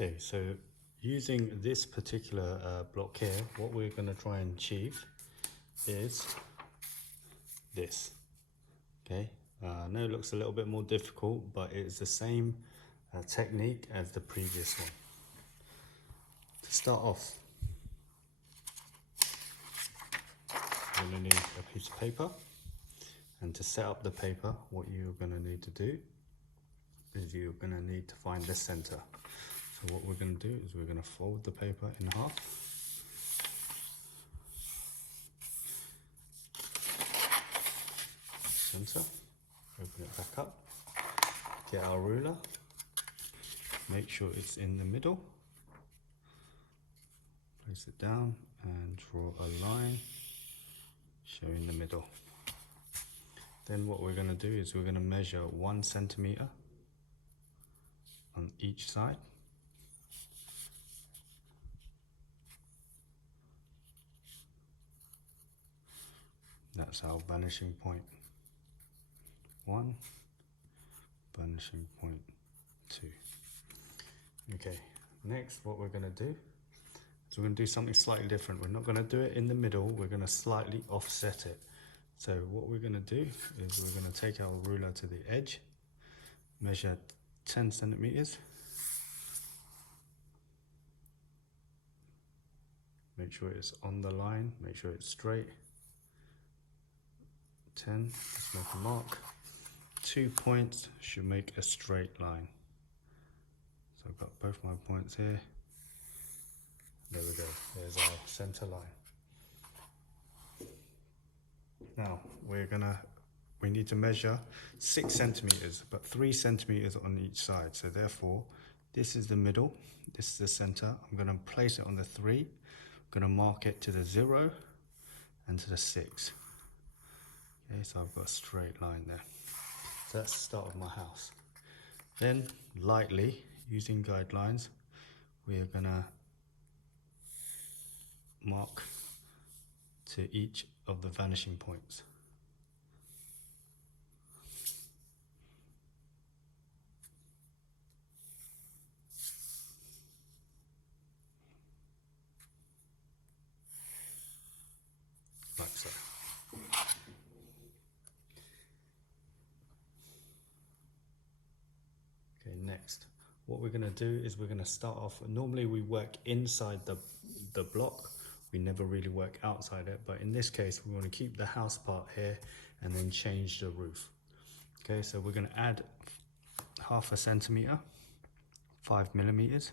Okay, so using this particular block here, what we're going to try and achieve is this. Okay, I know it looks a little bit more difficult, but it's the same technique as the previous one. To start off, you're going to need a piece of paper, and to set up the paper, what you're going to need to do is you're going to need to find the center. So what we're going to do is we're going to fold the paper in half. Center, open it back up, get our ruler, make sure it's in the middle, place it down and draw a line showing the middle. Then what we're going to do is we're going to measure 1 centimeter on each side. That's our vanishing point 1, vanishing point 2. Okay, next what we're going to do is we're going to do something slightly different. We're not going to do it in the middle, we're going to slightly offset it. So what we're going to do is we're going to take our ruler to the edge, measure 10 centimeters, make sure it's on the line, make sure it's straight. 10, let's make a mark. 2 points should make a straight line. So I've got both my points here. There we go, there's our center line. Now we need to measure 6 centimeters, but 3 centimeters on each side. So therefore, this is the middle, this is the center. I'm going to place it on the 3. I'm going to mark it to the 0 and to the 6. Okay, so I've got a straight line there. So that's the start of my house. Then lightly, using guidelines, we are going to mark to each of the vanishing points. Like so. Okay, next, what we're going to do is we're going to start off, normally we work inside the block, we never really work outside it, but in this case we want to keep the house part here and then change the roof. Okay, so we're going to add 0.5 centimeter, 5 millimeters.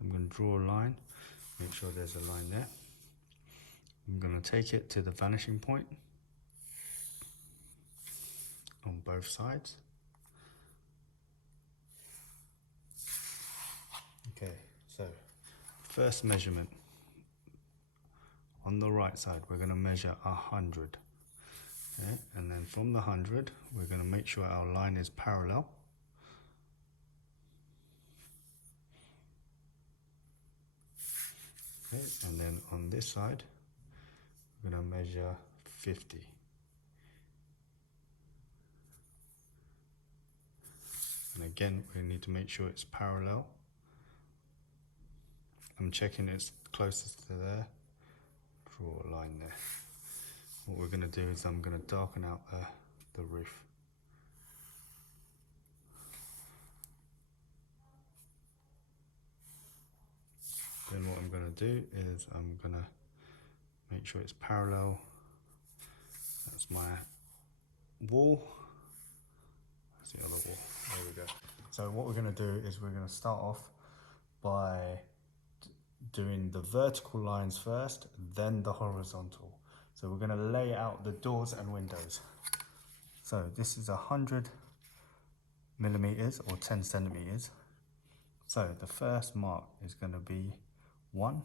I'm going to draw a line, make sure there's a line there. I'm going to take it to the vanishing point on both sides. Okay, so first measurement. On the right side, we're going to measure 100. Okay, and then from the 100, we're going to make sure our line is parallel. Okay, and then on this side, we're going to measure 50. And again, we need to make sure it's parallel. I'm checking it's closest to there. Draw a line there. What we're going to do is I'm going to darken out the roof. Then what I'm going to do is I'm going to make sure it's parallel. That's my wall. That's the other wall. There we go. So what we're going to do is we're going to start off by doing the vertical lines first, then the horizontal. So we're going to lay out the doors and windows. So this is 100 millimeters or 10 centimeters. So the first mark is going to be 1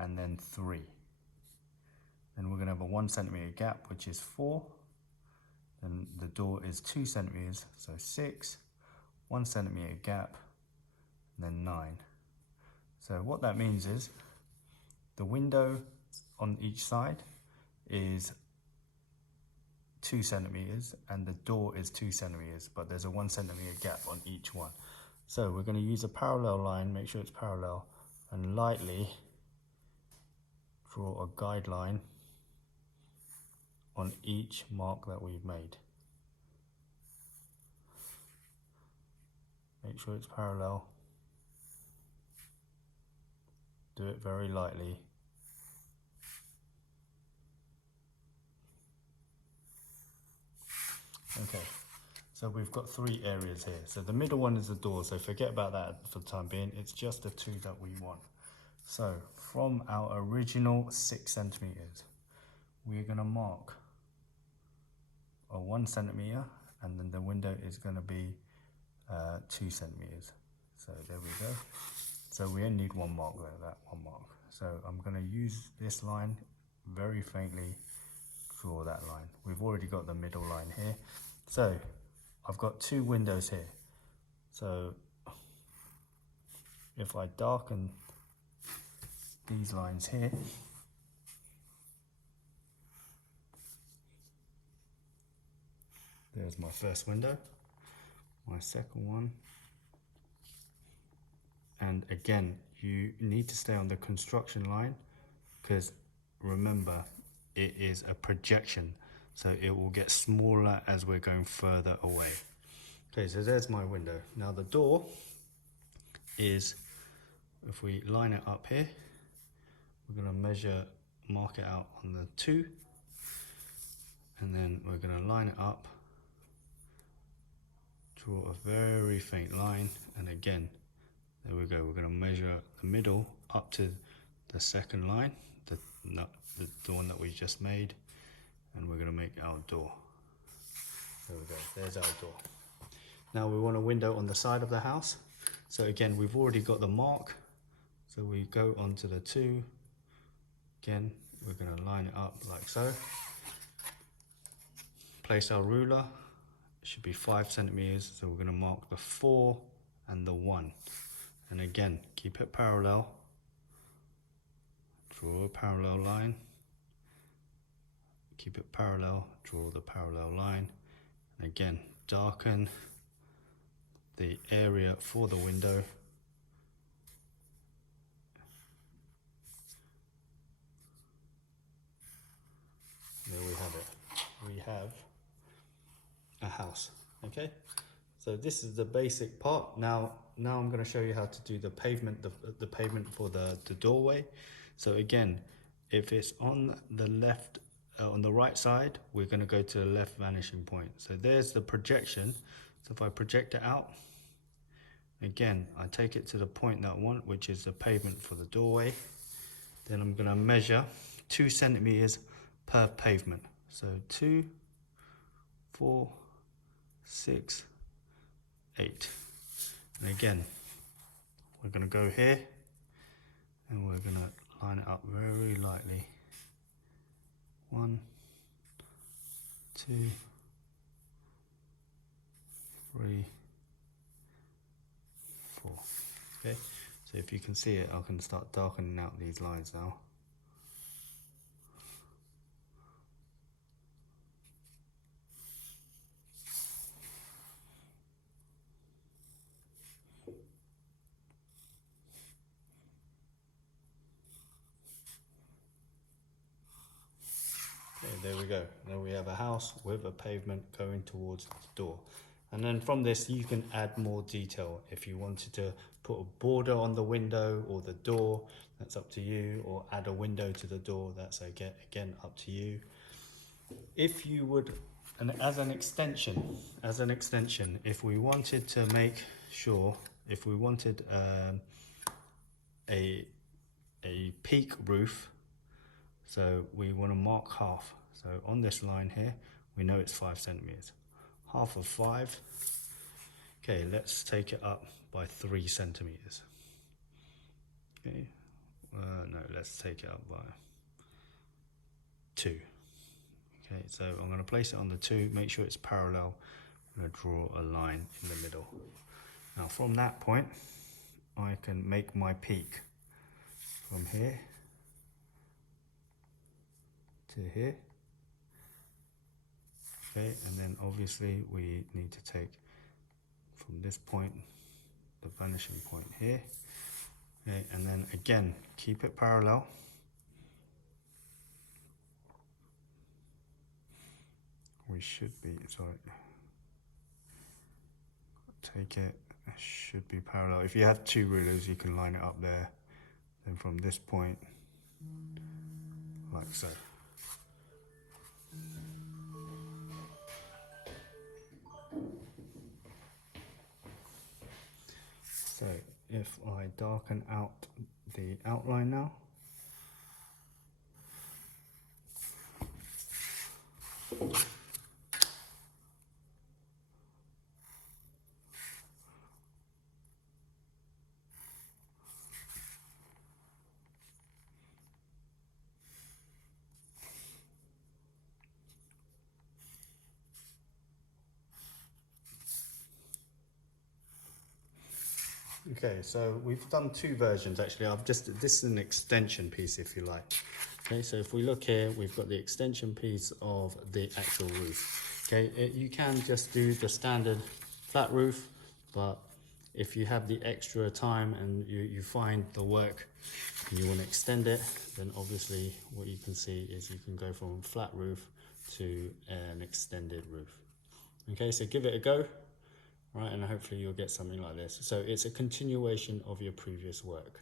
and then 3. Then we're going to have a 1 centimeter gap, which is 4. Then the door is 2 centimeters, so 6, 1 centimeter gap, and then 9. So what that means is the window on each side is 2 centimeters and the door is 2 centimeters, but there's a 1 centimeter gap on each one. So we're going to use a parallel line, make sure it's parallel, and lightly draw a guideline on each mark that we've made. Make sure it's parallel. Do it very lightly. Okay, so we've got 3 areas here. So the middle one is the door, so forget about that for the time being. It's just the 2 that we want. So from our original 6 centimeters, we're going to mark a 1 centimeter, and then the window is going to be 2 centimeters. So there we go. So we only need 1 mark there, that 1 mark. So I'm going to use this line very faintly, draw that line. We've already got the middle line here. So I've got 2 windows here. So if I darken these lines here, there's my first window, my second one, and again you need to stay on the construction line, because remember it is a projection, so it will get smaller as we're going further away. Okay, so there's my window. Now the door is, if we line it up here, we're going to measure, mark it out on the 2, and then we're going to line it up, draw a very faint line, and again, there we go, we're going to measure the middle up to the second line, the one that we just made, and we're going to make our door. There we go, there's our door. Now we want a window on the side of the house. So again, we've already got the mark, so we go onto the 2. Again, we're going to line it up like so. Place our ruler, it should be 5 centimeters, so we're going to mark the 4 and the 1. And again, keep it parallel. Draw a parallel line. Keep it parallel, draw the parallel line. And again, darken the area for the window. There we have it. We have a house. Okay, so this is the basic part. Now I'm going to show you how to do the pavement, the pavement for the doorway. So again, if it's on the left, on the right side, we're going to go to the left vanishing point. So there's the projection. So if I project it out, again, I take it to the point that I want, which is the pavement for the doorway. Then I'm going to measure 2 centimeters per pavement. So 2, 4, 6, 8. And again, we're going to go here and we're going to line it up very lightly. 1, 2, 3, 4. Okay, so if you can see it, I can start darkening out these lines now. There we go. Now we have a house with a pavement going towards the door. And then from this you can add more detail. If you wanted to put a border on the window or the door, that's up to you, or add a window to the door, that's again up to you. If you would, and as an extension, if we wanted to make sure, if we wanted a peak roof, so we want to mark half. So on this line here, we know it's 5 centimeters. Half of 5. Okay, let's take it up by 3 centimeters. Okay, no, let's take it up by 2. Okay, so I'm going to place it on the 2, make sure it's parallel. I'm going to draw a line in the middle. Now from that point, I can make my peak from here to here. Okay, and then obviously we need to take from this point the vanishing point here. Okay, and then again, keep it parallel. We should be, sorry, take it, should be parallel. If you have two rulers, you can line it up there. Then from this point, like so. So if I darken out the outline now, okay, so we've done two versions actually. This is an extension piece if you like. Okay, so if we look here, we've got the extension piece of the actual roof. Okay, you can just do the standard flat roof, but if you have the extra time and you find the work and you want to extend it, then obviously what you can see is you can go from flat roof to an extended roof. Okay, so give it a go. Right, and hopefully you'll get something like this. So it's a continuation of your previous work.